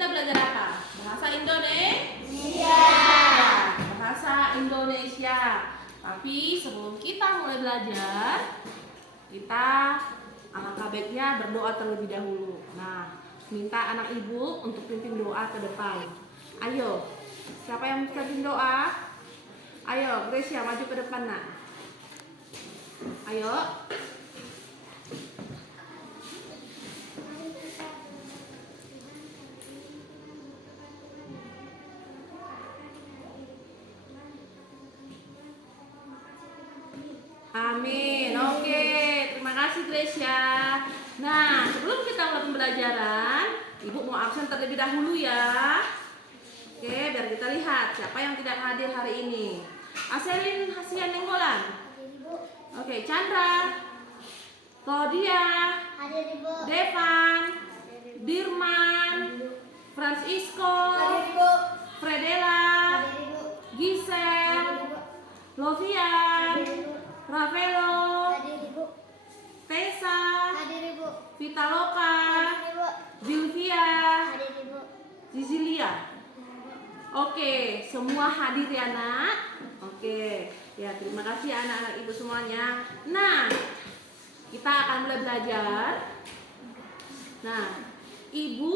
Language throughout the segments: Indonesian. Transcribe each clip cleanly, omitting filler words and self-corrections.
kita belajar apa? Bahasa Indonesia. Bahasa Indonesia. Tapi sebelum kita mulai belajar, kita alangkah baiknya berdoa terlebih dahulu. Nah, minta anak ibu untuk pimpin doa ke depan. Ayo, siapa yang pimpin doa? Ayo, Gracia maju ke depan nak. Ayo. Amin. Oke, terima kasih Gracia. Nah, sebelum kita mulai pembelajaran, Ibu mau absen terlebih dahulu ya. Oke, biar kita lihat siapa yang tidak hadir hari ini. Aselin Hasian Nenggolan. Oke, Chandra, Claudia, Devan, Dirman, Francisco, Fredela, Gisel, Lovian, Ravelo, Tessa, Vitaloka, Zilvia, Zizilia. Oke, semua hadir ya nak. Oke, ya terima kasih anak-anak ibu semuanya. Nah, kita akan mulai belajar. Nah, ibu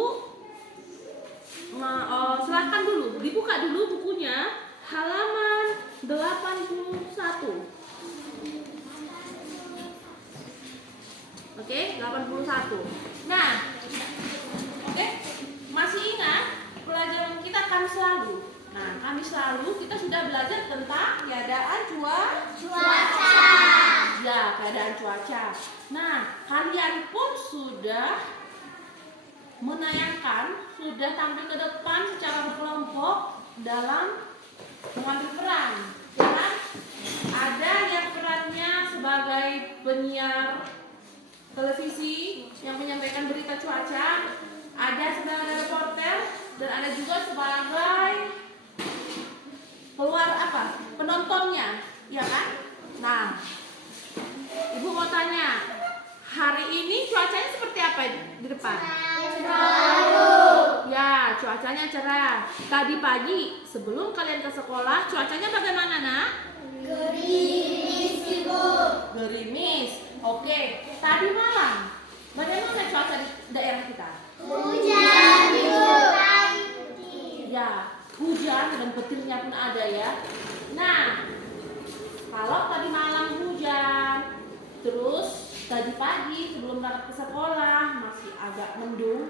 silahkan dulu, dibuka dulu bukunya halaman 81. Oke, 81. Nah, oke, masih ingat pelajaran kita Kamis lalu? Nah, Kamis lalu kita sudah belajar tentang keadaan cuaca. Ya, keadaan cuaca. Nah, kalian pun sudah menayangkan, sudah tampil ke depan secara berkelompok dalam mengambil peran. Ya kan? Ada yang perannya sebagai penyiar televisi yang menyampaikan berita cuaca, ada sebagai reporter, dan ada juga sebagai penontonnya, ya kan? Nah, ibu mau tanya, hari ini cuacanya seperti apa di depan? Cerah. Ya, cuacanya cerah. Tadi pagi sebelum kalian ke sekolah, cuacanya bagaimana nak? Gerimis ibu. Gerimis. Oke, tadi malam bagaimana cuaca di daerah kita? Hujan ibu. Ya, hujan dan petirnya pun ada ya. Nah, kalau tadi malam hujan, terus tadi pagi sebelum berangkat ke sekolah masih agak mendung.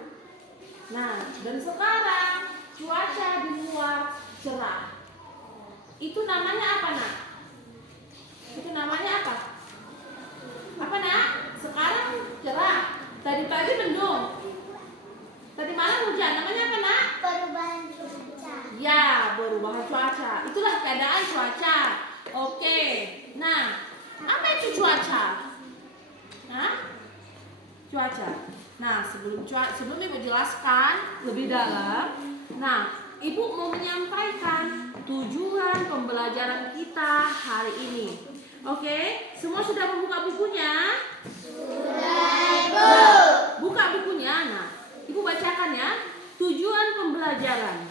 Nah, dan sekarang cuaca di luar cerah. Itu namanya apa nak? Itu namanya apa? Apa nak? Sekarang cerah. Tadi pagi mendung. Tadi malam hujan. Namanya apa nak? Perubahan cuaca. Ya, perubahan cuaca. Itulah keadaan cuaca. Oke. Nah, apa itu cuaca? Nah, cuaca. Nah, sebelum ibu jelaskan lebih dalam. Nah, ibu mau menyampaikan tujuan pembelajaran kita hari ini. Oke, semua sudah membuka bukunya? Sudah, ibu. Buka bukunya. Nah, ibu bacakan ya. Tujuan pembelajaran.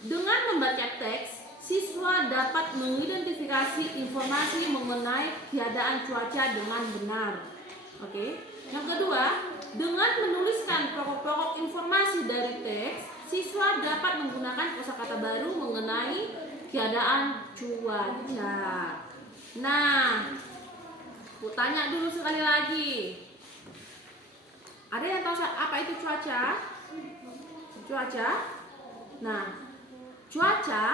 Dengan membaca teks, siswa dapat mengidentifikasi informasi mengenai keadaan cuaca dengan benar. Oke. Yang kedua, dengan menuliskan pokok-pokok informasi dari teks, siswa dapat menggunakan kosakata baru mengenai keadaan cuaca. Nah, aku tanya dulu sekali lagi. Ada yang tahu apa itu cuaca? Cuaca? Nah, cuaca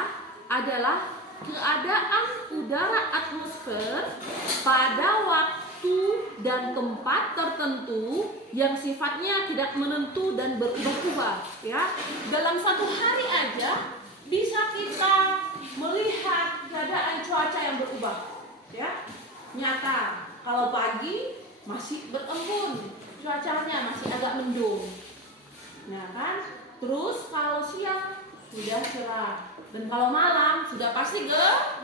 adalah keadaan udara atmosfer pada waktu dan tempat tertentu yang sifatnya tidak menentu dan berubah-ubah. Ya, dalam satu hari aja bisa kita melihat keadaan cuaca yang berubah. Ya, nyata kalau pagi masih berembun, cuacanya masih agak mendung. Nah kan, terus kalau siang sudah cerah, dan kalau malam sudah pasti gelap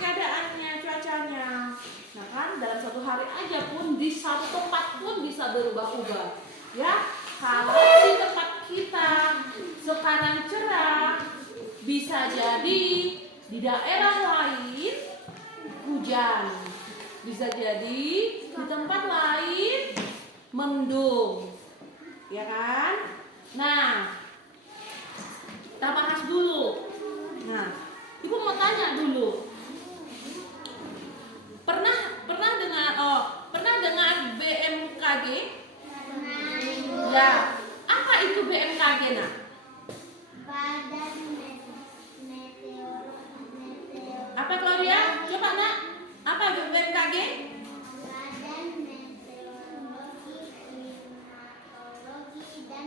keadaannya, cuacanya. Nah kan, dalam satu hari aja pun di satu tempat pun bisa berubah-ubah. Ya, kalau di tempat Bisa jadi di daerah lain hujan, bisa jadi di tempat lain mendung, ya kan? Nah, kita bahas dulu. Nah, ibu mau tanya dulu. Pernah dengar BMKG? Ya, apa itu BMKG, nak? Badan Meteorologi. Apa Claudia? Coba nak, apa BMKG? Badan Meteorologi, Klimatologi dan Geofisika.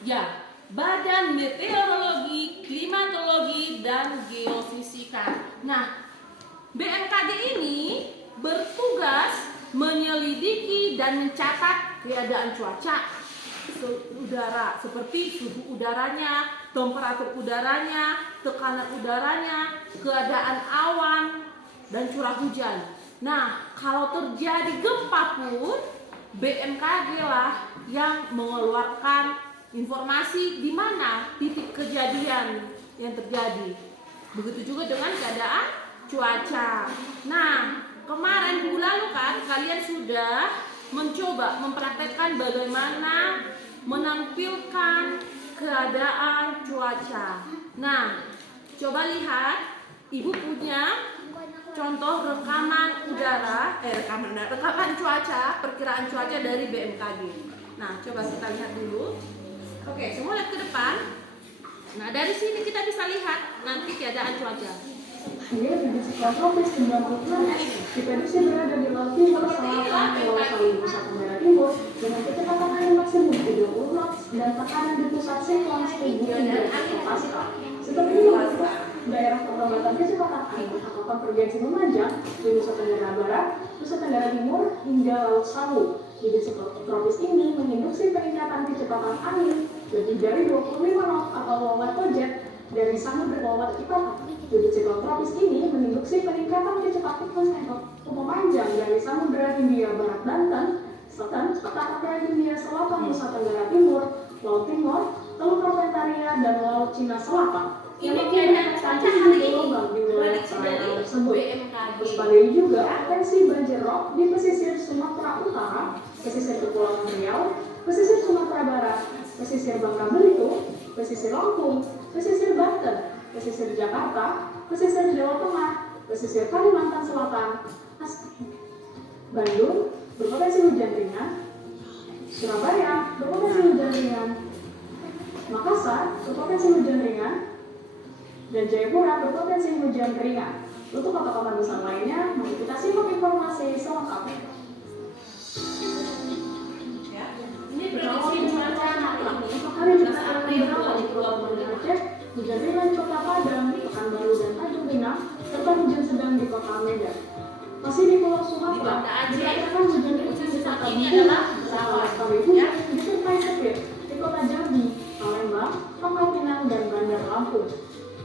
Ya, Badan Meteorologi, Klimatologi dan Geofisika. Nah, BMKG ini bertugas menyelidiki dan mencatat keadaan cuaca udara seperti suhu udaranya, temperatur udaranya, tekanan udaranya, keadaan awan dan curah hujan. Nah, kalau terjadi gempa pun BMKG lah yang mengeluarkan informasi di mana titik kejadian yang terjadi. Begitu juga dengan keadaan cuaca. Nah, kemarin minggu lalu kan kalian sudah mencoba mempraktekkan bagaimana menampilkan keadaan cuaca. Nah, coba lihat, ibu punya contoh rekaman cuaca, perkiraan cuaca dari BMKG. Nah, coba kita lihat dulu. Oke, semua lihat ke depan. Nah, dari sini kita bisa lihat nanti keadaan cuaca. Dia di siklon tropis 96S diprediksi berada di laut timur selatan Pulau Seribu Nusa Tenggara Timur dengan kecepatan angin maksimum 30 knots dan tekanan di pusat siklon 1000 hektopaskal. Seperti ini untuk daerah perlambatan kecepatan angin atau konvergensi memanjang di Nusa Tenggara Barat, Nusa Tenggara Timur hingga Laut Sawu. Di siklon tropis ini menginduksi peningkatan kecepatan angin lebih dari 25 knot atau low level jet dari Samudra Bawah Ipata. Judul siklon tropis ini menginduksi peningkatan kecepatan memanjang dari Samudra Hindia Barat Banten, Selatan, Samudra Hindia Selatan Nusa Tenggara Timur, Laut Timur, Teluk Karpentaria, dan Laut Cina Selatan. Ini keadaan cuaca hari ini di wilayah perairan tersebut. Waspadai juga potensi banjir rob di pesisir Sumatera Utara, pesisir Kepulauan Riau, pesisir Sumatera Barat, pesisir Bangka Belitung, pesisir Lampung, pesisir Banten, pesisir Jakarta, pesisir Jawa Tengah, pesisir Kalimantan Selatan, Bandung berpotensi hujan ringan, Surabaya berpotensi hujan ringan, Makassar berpotensi hujan ringan, dan Jayapura berpotensi hujan ringan. Untuk kota-kota besar lainnya, mari kita simak informasi selengkapnya. Ini prediksi cuaca hari ini. Hari diperkirakan berapa di Pulau Banda Aceh, hujan ringan di Kota Padang, Pekanbaru dan Tanjung Pinang, serta hujan sedang di Kota Medan. Masih di Pulau Sumatera, diperkirakan hujan ringan disertai hujan sekali hujan disertai petir di Kota Jambi, Palembang, Pangkal Pinang dan Bandar Lampung.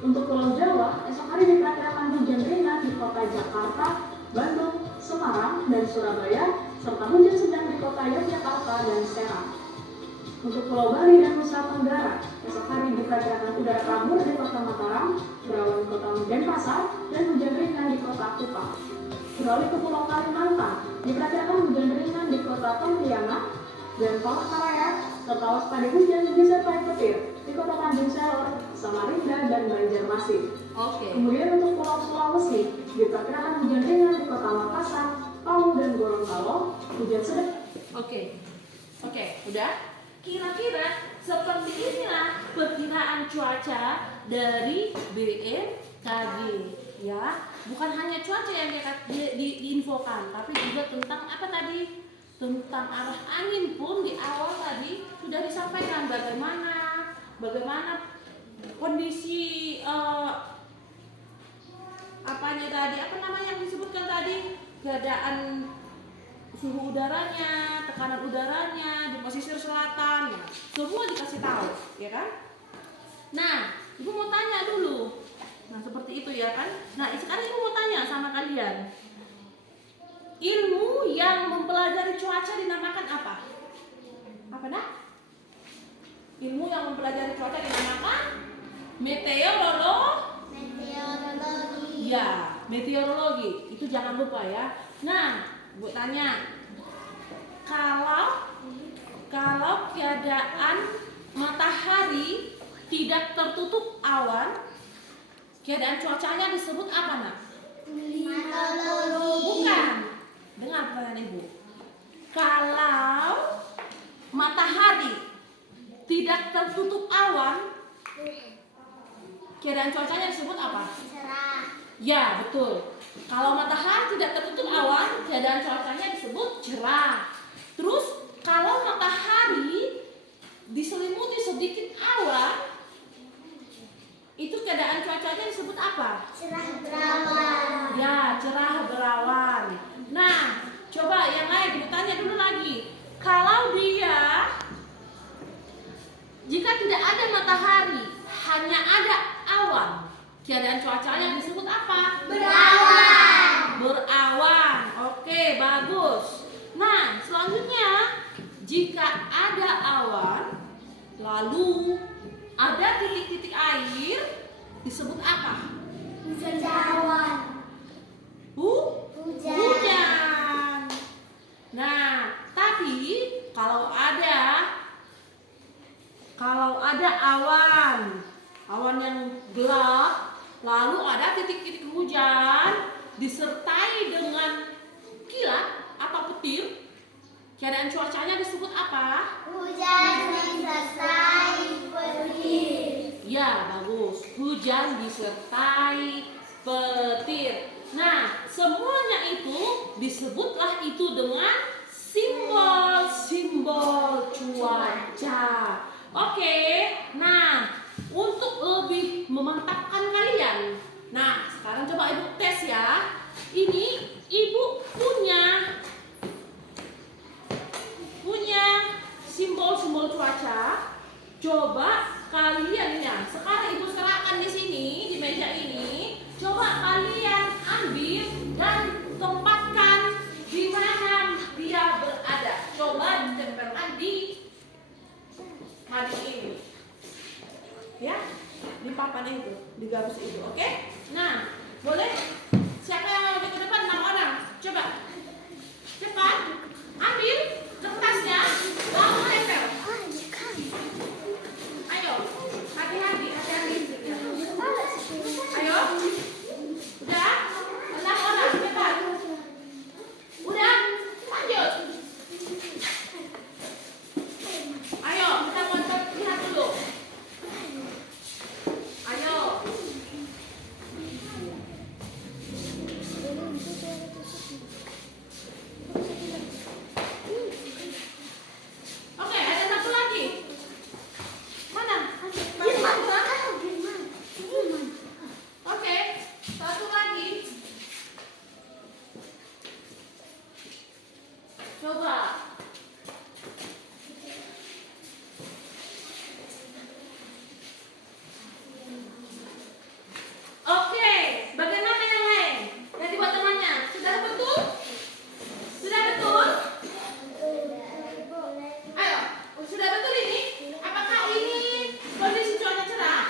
Untuk Pulau Jawa, esok hari diperkirakan hujan ringan di Kota Jakarta, Bandung, Semarang, dan Surabaya, serta hujan sedang di Kota Yogyakarta dan Serang. Untuk Pulau Bali dan Nusa Tenggara, esok hari diperkirakan udara kabur di Kota Mataram, berawan di Kota Denpasar, dan hujan ringan di Kota Kupang. Beralih ke Pulau Kalimantan, diperkirakan hujan ringan di Kota Pontianak dan Palangkaraya, serta waspada hujan disertai petir di Kota Tanjung Selor, Samarinda, dan Banjarmasin. Kemudian untuk Pulau Sulawesi, diperkirakan hujan ringan di Kota Makassar, Palu, dan Gorontalo, hujan sedang. Oke, udah. Kira-kira seperti inilah perkiraan cuaca dari BMKG, ya. Bukan hanya cuaca yang diinfokan, tapi juga tentang apa tadi? Tentang arah angin pun di awal tadi sudah disampaikan bagaimana kondisi apa namanya yang disebutkan tadi, keadaan suhu udaranya, tekanan udaranya di pesisir selatan, ya. Semua dikasih tahu, ya kan? Nah, ibu mau tanya dulu. Nah, seperti itu ya kan? Nah, sekarang ibu mau tanya sama kalian. Ilmu yang mempelajari cuaca dinamakan apa? Apa nak? Ilmu yang mempelajari cuaca dinamakan Meteorologi. Ya, meteorologi. Itu jangan lupa ya. Nah, Bu tanya. Kalau keadaan matahari tidak tertutup awan, keadaan cuacanya disebut apa, Nak? Klimatologi. Bukan. Dengar pertanyaan Ibu. Kalau matahari tidak tertutup awan, keadaan cuacanya disebut apa? Cerah. Ya, betul. Kalau matahari tidak tertutup awan, keadaan cuacanya disebut cerah. Terus, kalau matahari diselimuti sedikit awan, itu keadaan cuacanya disebut apa? Cerah berawan. Ya, cerah berawan. Nah, coba yang lain Ibu tanya dulu lagi. Kalau dia jika tidak ada matahari, hanya ada awan, keadaan cuacanya disebut apa? Berawan. Berawan. Oke, bagus. Nah, selanjutnya jika ada awan, lalu ada titik-titik air, disebut apa? Hujan. Hujan. Hujan. Nah, tapi kalau ada awan yang gelap, lalu ada titik-titik hujan disertai dengan kilat atau petir, keadaan cuacanya disebut apa? Hujan disertai petir. Ya, bagus. Hujan disertai petir. Nah, semuanya itu disebutlah itu dengan simbol-simbol cuaca. Oke. Nah, untuk lebih memantapkan kalian. Nah, sekarang coba Ibu tes ya. Ini Ibu punya simbol-simbol cuaca. Coba kalian ya, sekarang Ibu serahkan di sini di meja ini. Coba kalian ambil dan tempatkan di mana dia berada. Coba ditempelkan di mading ini. Ya, di papan itu, di garis itu. Oke? Nah, boleh? Siapa yang mau ke depan? 6 orang. Coba. Cepat. Ambil kertasnya, lalu tempel. Ayo, hati-hati. Ayo. Udah? 6 orang, cepat. Udah? Lanjut. Ayo, kita mau lihat dulu. Ayo. Oke, ada satu lagi. Mana? Oke, satu lagi. Coba. Oke, bagaimana yang lain? Yang dibuat temannya? Sudah betul? Sudah betul? Ayo, sudah betul ini? Apakah ini kondisi cuaca cerah?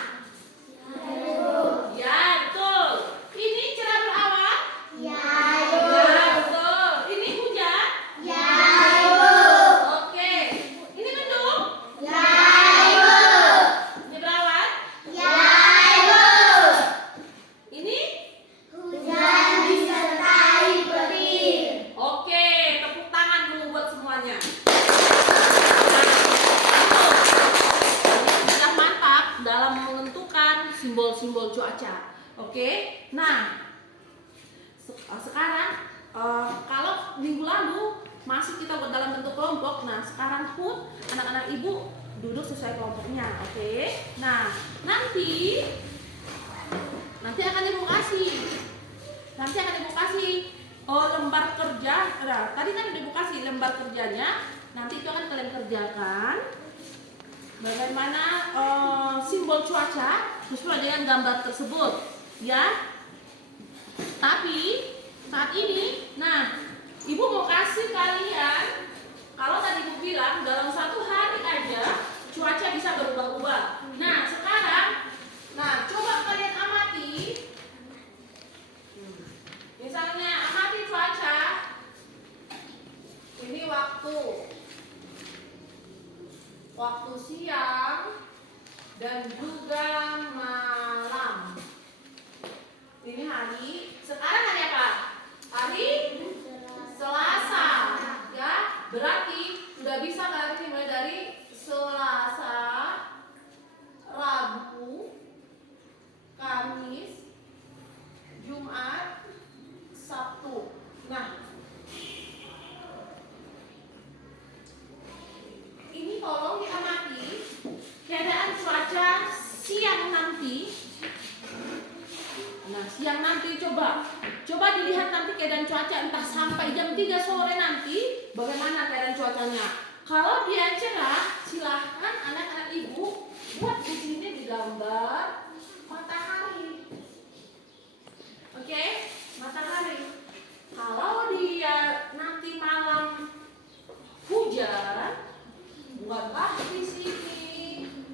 Ya, betul. Ini cerah berawan? Ya. Ya, betul. Ini hujan? Ya. Oke. Ini mendung? Ya. Ini berawan? Ya. Ini? Hujan disertai petir. Oke, tepuk tangan dulu buat semuanya. Nah, sudah mantap dalam menentukan simbol-simbol cuaca. Oke, nah sekarang kalau minggu lalu masih kita buat dalam bentuk kelompok. Nah, sekarang pun anak-anak Ibu duduk sesuai kelompoknya. Oke, nah nanti akan Ibu kasih. Lembar kerja. Nah, tadi kan udah Ibu kasih lembar kerjanya. Nanti itu akan kalian kerjakan. Bagaimana simbol cuaca sesuai dengan gambar tersebut, ya. Tapi saat ini, nah, Ibu mau kasih kalian, kalau tadi Ibu bilang dalam 1 hari aja cuaca bisa berubah-ubah. Nah, sekarang, waktu siang, dan juga malam. Ini hari, sekarang hari apa? Hari Selasa, ya. Berarti sudah bisa kalian ini mulai dari Selasa, Rabu, Kamis, Jumat, Sabtu. Nah, ini tolong diamati keadaan cuaca siang nanti. Nah, siang nanti coba dilihat nanti keadaan cuaca entah sampai jam 3 sore nanti bagaimana keadaan cuacanya. Kalau dia cerah, silahkan anak-anak ibu buat di sini digambar matahari. Oke, matahari. Kalau dia nanti malam hujan, buatlah di sini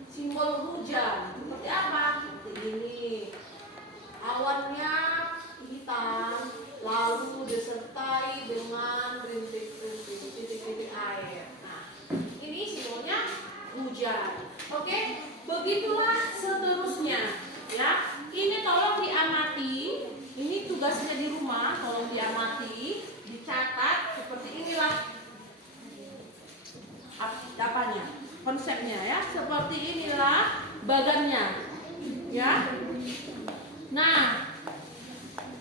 simbol hujan. Seperti apa? Seperti ini. Awannya hitam, lalu disertai dengan rintik-rintik titik-titik air. Nah, ini simbolnya hujan. Oke, begitulah seterusnya. Ya, ini tolong diamati. Ini tugasnya di rumah, tolong diamati, dicatat seperti inilah apanya, konsepnya ya. Seperti inilah bagannya, ya. Nah,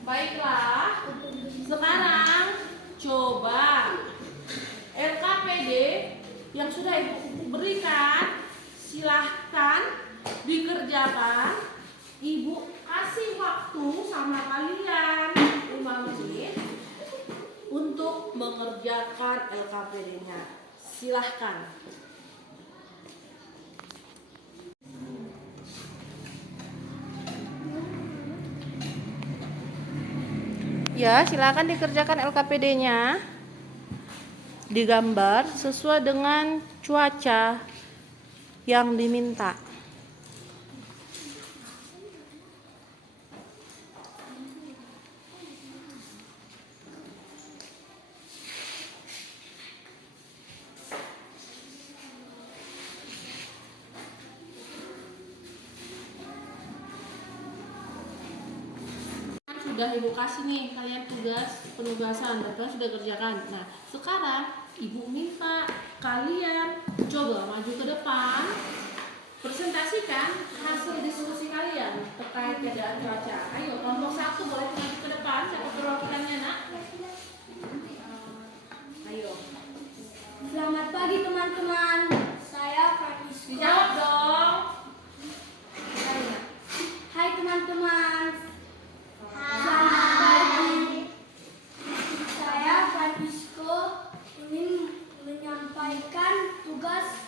baiklah. Sekarang coba LKPD yang sudah Ibu berikan silahkan dikerjakan. Ibu kasih waktu sama kalian 5 menit untuk mengerjakan LKPD-nya. Silahkan. Ya, silakan dikerjakan LKPD-nya. Digambar sesuai dengan cuaca yang diminta. Sudah Ibu kasih nih kalian penugasan dan kalian sudah kerjakan. Nah, sekarang Ibu minta kalian coba maju ke depan, presentasikan hasil diskusi kalian terkait keadaan cuaca. Ayo, kelompok 1 boleh maju ke depan. Siapa perwakilannya, Nak? Ayo. Selamat pagi teman-teman. Saya Francisco. Dijawab dong. Hai teman-teman. Selamat pagi. Saya Francisco ingin menyampaikan tugas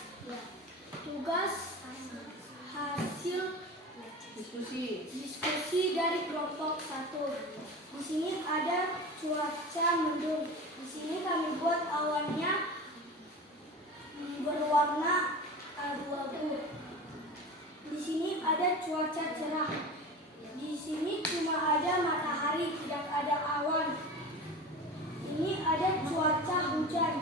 hasil diskusi dari kelompok 1. Di sini ada cuaca mendung. Di sini kami buat awannya berwarna abu-abu. Di sini ada cuaca cerah. Di sini cuma ada matahari, tidak ada awan. Ini ada cuaca hujan.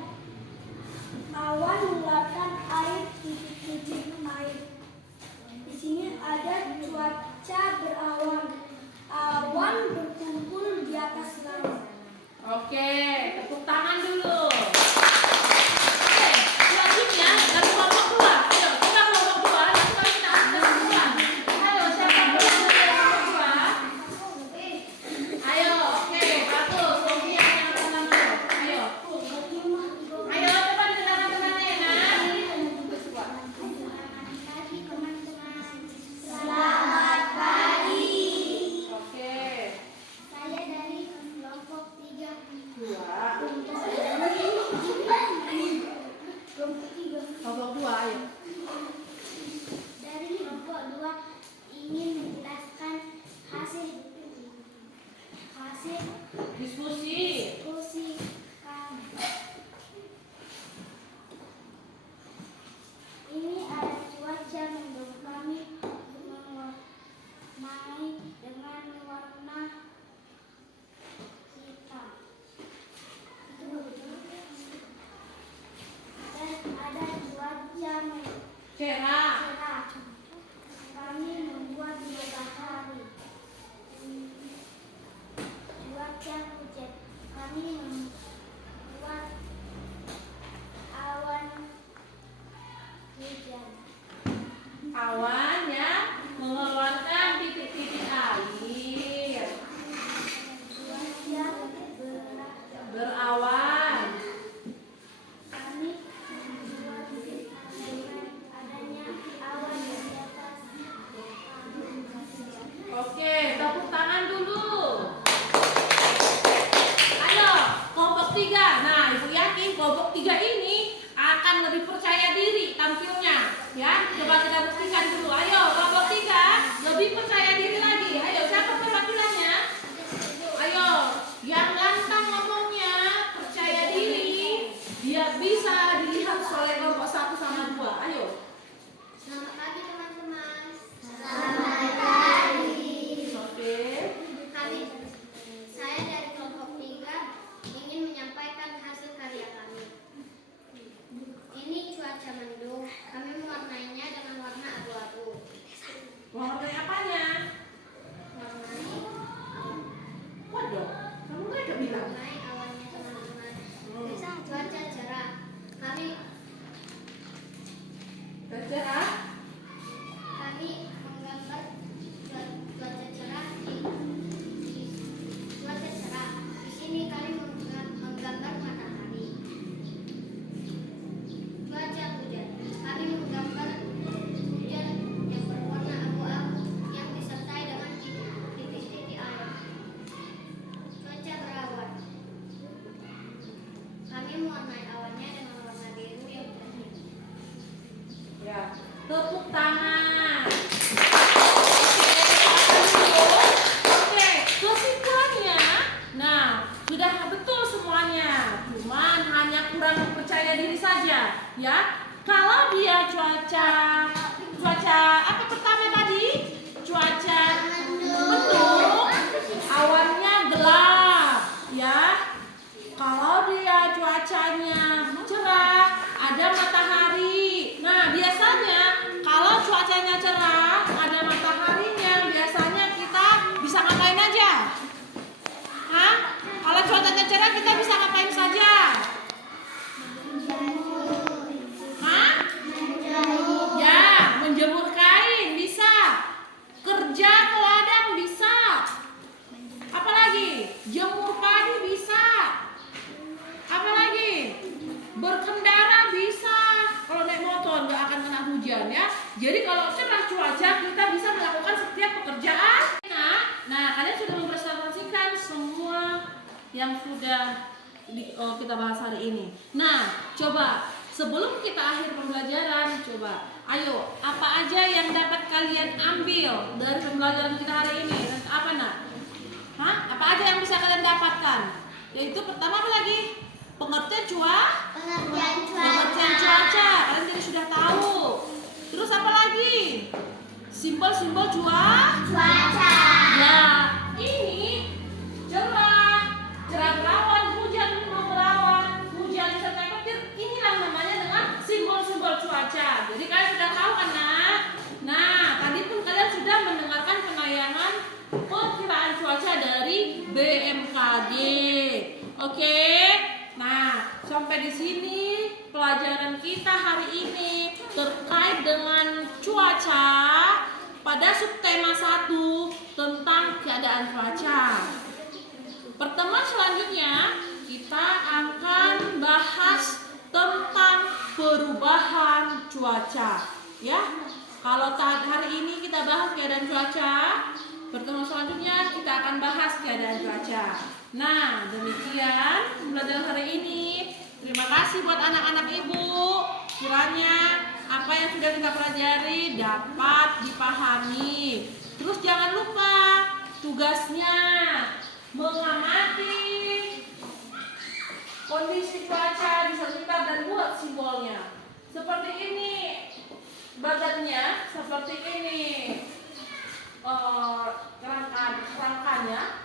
Awan mengeluarkan air, titik-titik air. Di sini ada cuaca berawan. Awan berkumpul di atas langit. Oke, tepuk tangan dulu. Oke, selanjutnya dari kelompok cerah. Kami membuat matahari. Cuaca hujan. Kami membuat awan hujan. Awan yang mengeluarkan titik-titik air. Cuaca Berawan. kami membuat dengan adanya awan di atas. Oke, tepuk tangan dulu. Ayo, kelompok 3. Nah, Ibu yakin kelompok 3 ini akan lebih percaya diri tampilnya. Ya, coba kita buktikan dulu. Ayo, kelompok 3 lebih percaya diri lagi. Ayo, siapa perwakilannya? Ayo, yang lantang ngomongnya, percaya diri, biar bisa dilihat oleh kelompok 1 sama 2. Ayo. Selamat pagi teman-teman. Oke. Saya dari kelompok 3 ingin menyampaikan hasil karya kami. Ini cuaca mendung. Kami mewarnainya dengan warna abu-abu. Warna apanya? Warnai Waduh, kamu nggak bilang. awannya teman-teman. Cuaca cerah. Kami Cerah. menggambar cuaca cerah cuaca cerah. Di sini kami menggambar matahari. Cuaca hujan. Kami menggambar hujan yang berwarna abu-abu yang disertai dengan titik-titik air. Cuaca berawan. Kami mewarnai awannya dengan warna biru yang jernih. Ya, tepuk tangan. Oke, kesimpulannya, nah sudah betul semuanya. Cuman hanya kurang percaya diri saja, ya. Kalau dia cuaca apa pertama tadi? Cuaca mendung, awannya gelap, ya. Kalau dia cuacanya cerah, ada matahari. Nah, biasanya kalau cuacanya cerah, ada mataharinya, biasanya kita bisa ngapain aja? Hah? Kalau cuacanya cerah, kita bisa ngapain saja? Hah? Ya, menjemur kain bisa. Kerja ke ladang bisa. Apalagi? Jemur padi bisa. Apalagi? Berkendara bisa. Kalau naik motor nggak akan kena hujan ya. Jadi kalau cerah cuaca kita bisa melakukan setiap pekerjaan. Nah, kalian sudah mempresentasikan semua yang sudah kita bahas hari ini. Nah, coba sebelum kita akhir pembelajaran, coba ayo apa aja yang dapat kalian ambil dari pembelajaran kita hari ini? Apa nak? Hah? Apa aja yang bisa kalian dapatkan? Yaitu pertama apa lagi? Pengertian cuaca. Kalian jadi sudah tahu. Terus apa lagi? Simbol-simbol cuaca. Ya, ini cerah berawan, hujan berawan, hujan disertai petir. Inilah namanya dengan simbol-simbol cuaca. Jadi kalian sudah tahu kan, nak? Nah, tadi pun kalian sudah mendengarkan penayangan perkiraan cuaca dari BMKG. Oke. Nah, sampai di sini pelajaran kita hari ini terkait dengan cuaca pada subtema 1 tentang keadaan cuaca. Pertemuan selanjutnya kita akan bahas tentang perubahan cuaca. Ya, kalau hari ini kita bahas keadaan cuaca, pertemuan selanjutnya kita akan bahas keadaan cuaca. Nah, demikian pembelajaran hari ini. Terima kasih buat anak-anak ibu. Kiranya apa yang sudah kita pelajari dapat dipahami. Terus jangan lupa tugasnya mengamati kondisi cuaca di sekitar dan buat simbolnya. Seperti ini badannya, seperti ini rangkanya.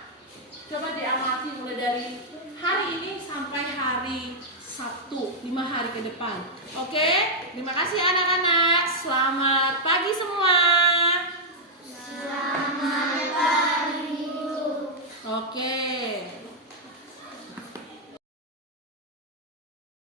Coba diamati mulai dari hari ini sampai hari Sabtu, 5 hari ke depan. Oke? Terima kasih anak-anak. Selamat pagi semua. Selamat pagi, Bu. Oke.